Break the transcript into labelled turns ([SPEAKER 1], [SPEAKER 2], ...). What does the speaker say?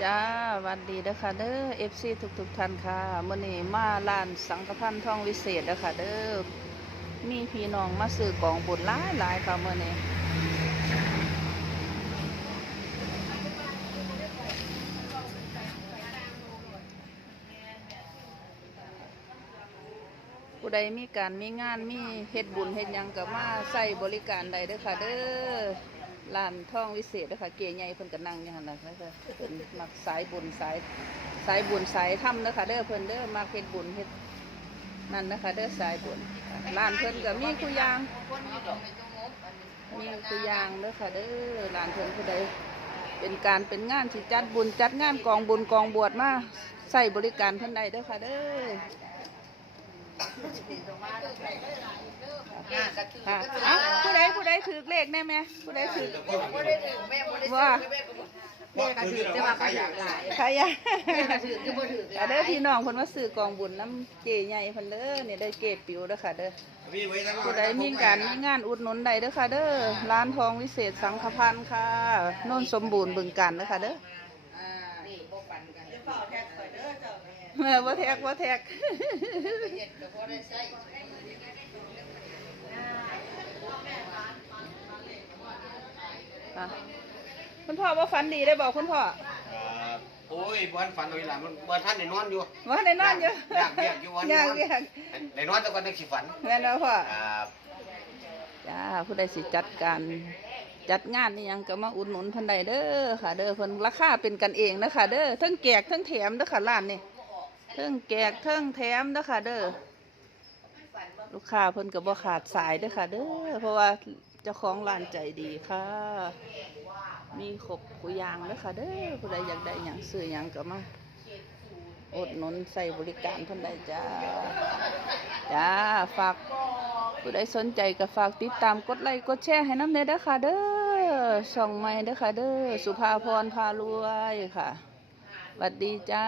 [SPEAKER 1] จ้าหวันดีเด้อค่ะเด้อ FC ทุกทุกๆท่านค่ะมื่อนี้มาลานสังกพันธ์ท่องวิเศษเด้อค่ะเด้อมีพี่น้องมาซื้อกองบุญหลายหลายๆค่ะมื่อนี้ ผู้ใดมีการมีงานมีเฮ็ดบุญเฮ็ดหยังก็มาใส่บริการใดเด้อค่ะ เด้อร้านท่องวิเศษนะคะเกียใหญ่เพิ่นก็นั่งอยู่หั่นน่ะแล้วก็เพิ่นมักสายบุญสายสายบุญสายธรรมนะค่ะ เด้อเพิ่นเด้อมักเฮ็ดบุญเฮ็ดนั่นนะคะ เด้อสายบุญร้านเพิ่นก็มีคุยาง มีคุยางเด้อค่ะเด้อร้านเพิ่นผู้ใดเป็นการเป็นงานสิจัดบุญจัดงานกองบุญกองบวชมาใส่บริการเพิ่นใดเด้อค่ะเด้อ ค่ะอะผู้ใดผู้ใดถือเลขแน่ไหมผู้ใดถือ
[SPEAKER 2] บ่ได้ถึงแม่บ่ได้ซื้อ
[SPEAKER 1] ว่า
[SPEAKER 2] แม่ก็ถือแต่ว่าเขาอยากหลาย
[SPEAKER 1] ใครอะ
[SPEAKER 2] แม่ก็ถือคือบ่ถือ
[SPEAKER 1] อะเด้อพี่น้องเพิ่นมาซื้อกองบุญน้ำเจใหญ่เพิ่นเด้อเนี่ยได้เก็บปิวเด้อค่ะเด้อผู้ใดมีการมีงานอุดหนุนใดเด้อค่ะเด้อร้านทองวิเศษสังฆพันธ์ค่ะโน่นสมบูรณ์บึงกันเด้อค่ะเด้อ
[SPEAKER 2] อ่านี่บ่ปันกัน
[SPEAKER 1] แม่บ่แทกบ่แทก
[SPEAKER 2] เฮ็ดก็บ่ได้ใช้
[SPEAKER 1] อะคุณพ่อว่าฝันดีได้บอกคุณพ่อ
[SPEAKER 3] ครับโอ้ยบ้านฝันเอาอีหลานมันบ้านท่านได้นอนอยู่
[SPEAKER 1] ว่าได้นอนอยู่
[SPEAKER 3] อยากเรียกอยู่วัน
[SPEAKER 1] อยากเรียก
[SPEAKER 3] ได้นอนแต่ก่อนนึกสิฝัน
[SPEAKER 1] แม่นบ่พ่อ
[SPEAKER 3] ครับ
[SPEAKER 1] จ้าผู้ใดสิจัดการจัดงานนี่ยังก็มาอุดหนุนเพิ่นได้เด้อค่ะ เด้อเพิ่นราคาเป็นกันเองนะคะเด้อทั้งแจกทั้งแถมเด้อค่ะร้านนี่ทั้งแจกทั้งแถมเด้อค่ะเด้อ ลูกค้าเพิ่นก็บ่ขาดสายเด้อค่ะ เด้อเพราะว่าเจ้าของร้านใจดีค่ะ มีครบคุยางเด้อค่ะ เด้อผู้ใดอยากได้หยังซื้อหยังก็มาอดหนนใส่บริการเพิ่นได้จ้าจ้าฝากผู้ใดสนใจก็ฝากติดตามกดไลค์กดแชร์ให้น้ำเด้อเด้อค่ะ เด้อช่องใหม่เด้อค่ะ เด้อสุภาพรพารวยค่ะสวัสดีจ้า